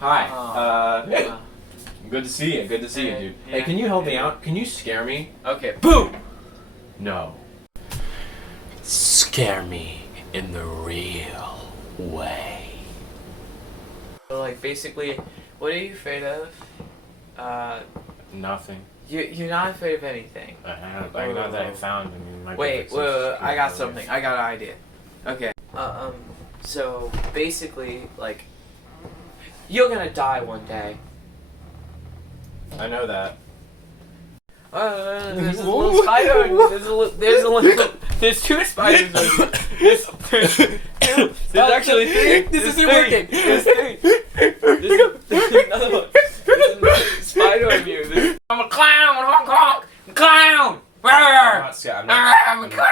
Hi. Oh. Good to see you. Good to see you, dude. Yeah. Hey, can you help me out? Can you scare me? Okay. Boom! No. Scare me in the real way. So, like, basically, what are you afraid of? Nothing. You're not afraid of anything. I know that I found in my. Wait, I got something. I got an idea. Okay. So basically, like, you're gonna die one day. I know that. There's a little spider. There's two spiders. There's actually three. This isn't working. There's three. There's another one. There's a spider on you. I'm a clown. Honk honk. Clown. I'm not scared. I'm a clown.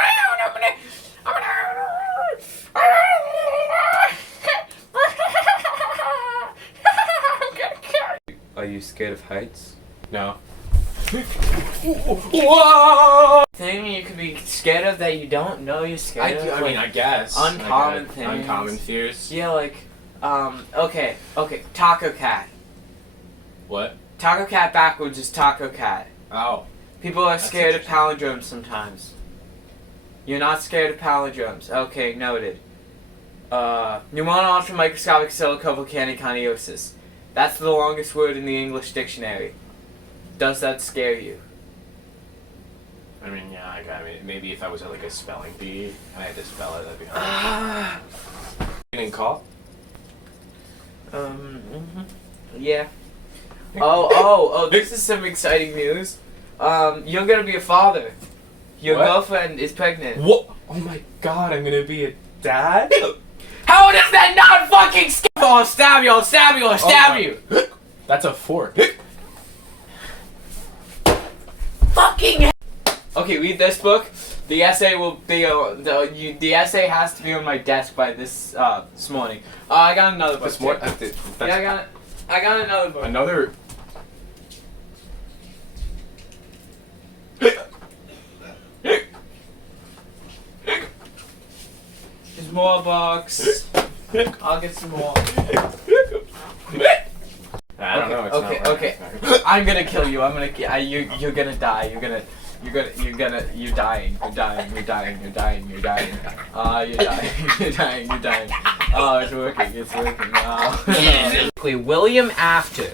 Are you scared of heights? No. Whoa! Thing you could be scared of that you don't know you're scared of. I mean, I guess. Uncommon things. Uncommon fears. Yeah, like, okay, Taco Cat. What? Taco Cat backwards is Taco Cat. Oh. People are scared of palindromes sometimes. You're not scared of palindromes. Okay, noted. Pneumonia microscopic silicovolcaniconiosis. That's the longest word in the English dictionary. Does that scare you? I mean, yeah, I mean, maybe if I was like a spelling bee and I had to spell it, that'd be hard. Getting caught? Yeah. Oh, this is some exciting news. You're gonna be a father. Your girlfriend is pregnant. What? Oh my god, I'm gonna be a dad? How does that not fucking scare? Oh, I'll stab you. That's a fork. Fucking. Okay, read this book. The essay will be the essay has to be on my desk by this morning. I got another book. This morning? Yeah, I got another book. Another. There's more books. I'll get some more. I don't know. It's okay. I'm gonna kill you. You're gonna die. You're dying. You're dying. Oh, you're dying. Oh, it's working. Oh. William After,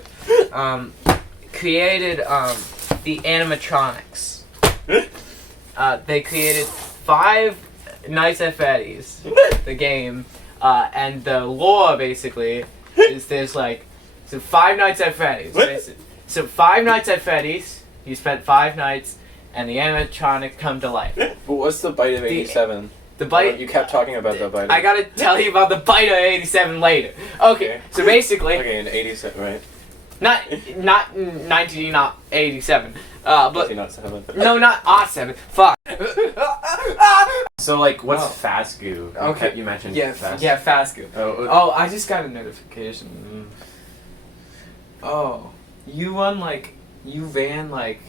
created the animatronics. They created Five Nights at Freddy's, the game, and the lore basically is there's like. So Five Nights at Freddy's. So Five Nights at Freddy's, you spent 5 nights, and the animatronic come to life. But what's the bite of 87? The bite... You kept talking about the bite. I gotta tell you about the bite of 87 later. Okay, so basically... Okay, in 87, right? Not 1987. But... 1987. No, not 07. Fuck. So, like, what's fast goo? Okay. You mentioned fast. Yeah, fast goo. Oh, I just got a notification. Oh, you ran like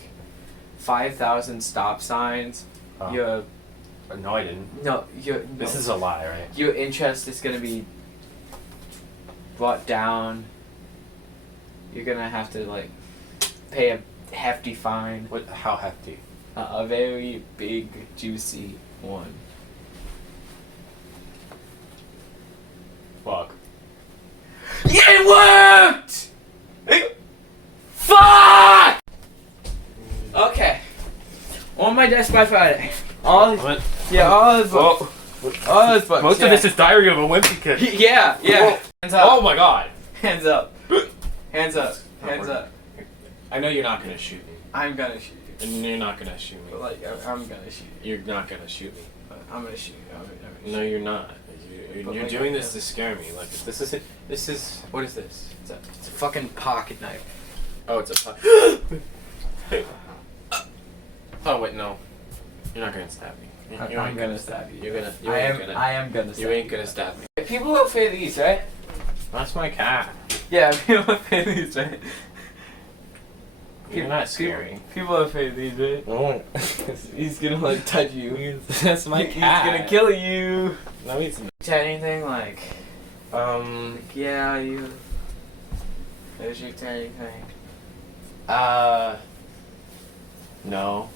5,000 stop signs. Oh. No, I didn't. This is a lie, right? Your interest is gonna be brought down. You're gonna have to like pay a hefty fine. What? How hefty? A very big, juicy one. Fuck. It worked! Fuck! Okay. On my desk by Friday. All his books. All his books. Most of this is Diary of a Wimpy Kid. Yeah. Hands up. Oh my god. Hands up. Hands up. I know you're not gonna shoot me. I'm gonna shoot you. And you're not gonna shoot me. But like, I'm gonna shoot you. You're not gonna shoot me. I'm gonna shoot you. No, you're not. You're like, doing this to scare me. Like, this is. What is this? It's a fucking pocket knife. Oh, it's a Oh wait, no. You're not gonna stab me. I'm gonna stab you. I am gonna stab you. You ain't gonna stab me. People are afraid of these, right? That's my cat. Yeah, people are afraid of these, right? You're not scary. People are afraid of these, right? No. He's gonna like touch you. That's my cat. He's gonna kill you. No, he's not. Anything like, yeah, you. There's your tiny thing. No.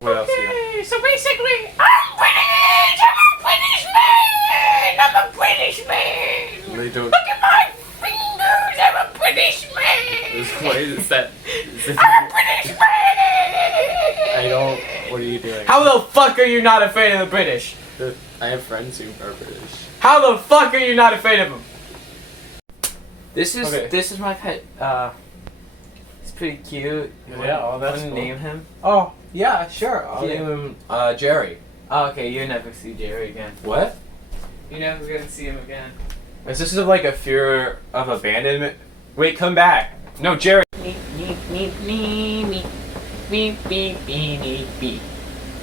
What else you got? So basically, I'm British! I'm a British man! They don't. Look at my fingers! I'm a British man! What is that? I'm a British man! I don't. What are you doing? How the fuck are you not afraid of the British? I have friends who are British. How the fuck are you not afraid of them? This is Okay. this is my pet. He's pretty cute. Yeah, oh, that's Wanna cool. name him? Oh, yeah, sure. I'll Yeah. name him Jerry. Oh, okay, you'll never see Jerry again. What? You're never gonna see him again. Is this like a fear of abandonment? Wait, come back. No, Jerry. Me, me, me, me, me, me, me, me, me, me.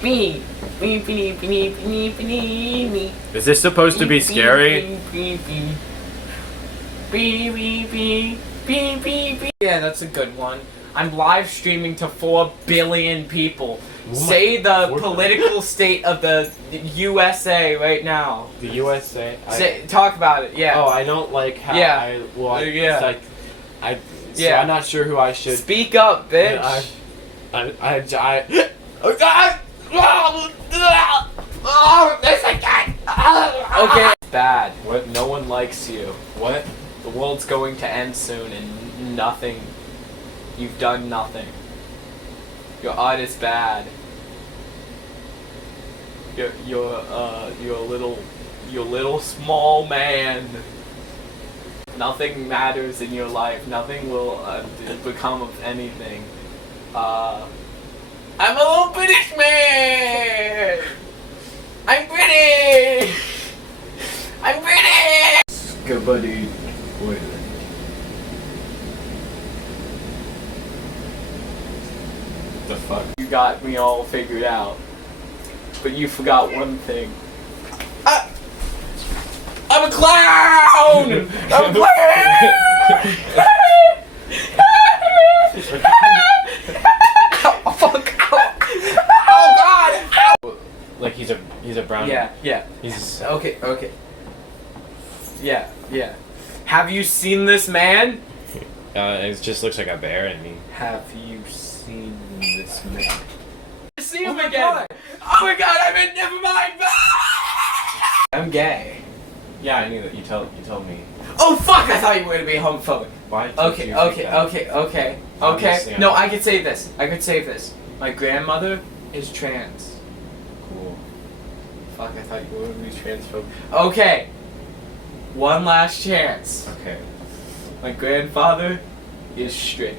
Me, me, me, me, me, me, me. Is this supposed to be scary? Yeah, that's a good one. I'm live streaming to 4 billion people. Say the 4 political state of the USA right now. The USA. Talk about it. Yeah. Oh, I don't like how Yeah. yeah. It's like, so Yeah. I'm not sure who I should. Speak up, bitch. Oh God! Oh, there's a cat! Okay. Bad. What? No one likes you. What? The world's going to end soon, and nothing. You've done nothing. Your art is bad. You're a little small man. Nothing matters in your life. Nothing will become of anything. I'm a little British man. I'm British. I'm British. Skibidi. Wait. The fuck? You got me all figured out, but you forgot one thing. I'm a clown! I'm a clown! Oh, fuck! Oh God! Like he's a brown. Yeah. He's Okay. Yeah. Have you seen this man? it just looks like a bear and he. Have you seen this man? See him Oh my again! God. Oh my God! Never mind. I'm gay. Yeah, I knew that. You told me. Oh fuck! I thought you were gonna be homophobic. Why? did Okay. you think that? Obviously, No, I'm- I could save this. My grandmother is trans. Cool. Fuck! I thought you were gonna be transphobic. Okay. One last chance. Okay. My grandfather is straight.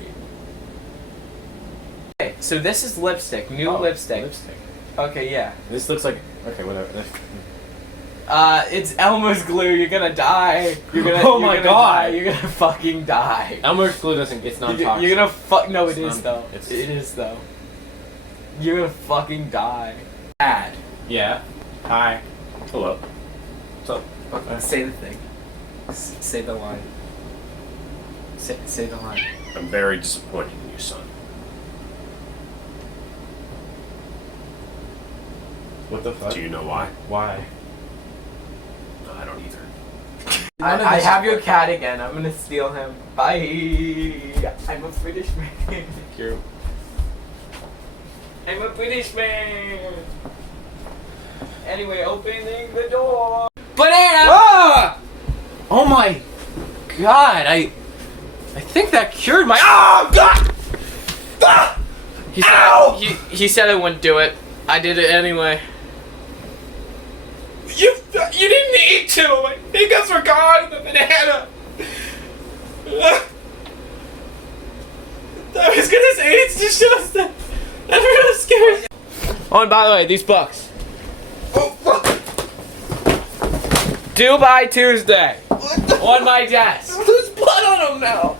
Okay, so this is lipstick. New lipstick. Lipstick. Okay, yeah. This looks like. Okay, whatever. It's Elmer's glue. You're gonna die. You're gonna. Oh you're my gonna God. Die. You're gonna fucking die. Elmer's glue doesn't. It's not toxic. You're gonna fuck. No, it It's is non- though. it's- It is though. You're gonna fucking die. Bad. Yeah. Hi. Hello. What's up? Okay, say the thing. Say the line. Say the line. I'm very disappointed in you, son. What the fuck? Do you know why? Why? I don't either. I have your cat again. I'm gonna steal him. Bye. I'm a British man. You're. I'm a British man. Anyway, opening the door. Banana. Ah! Oh my God! I think that cured my. Oh God! Ah! Ow! He said I wouldn't do it. I did it anyway. You didn't need to. My fingers were gone. The banana. I was gonna say it's just that. I'm really scared. Oh, and by the way, these books. Oh fuck! Due by Tuesday. On my desk. There's blood on them now.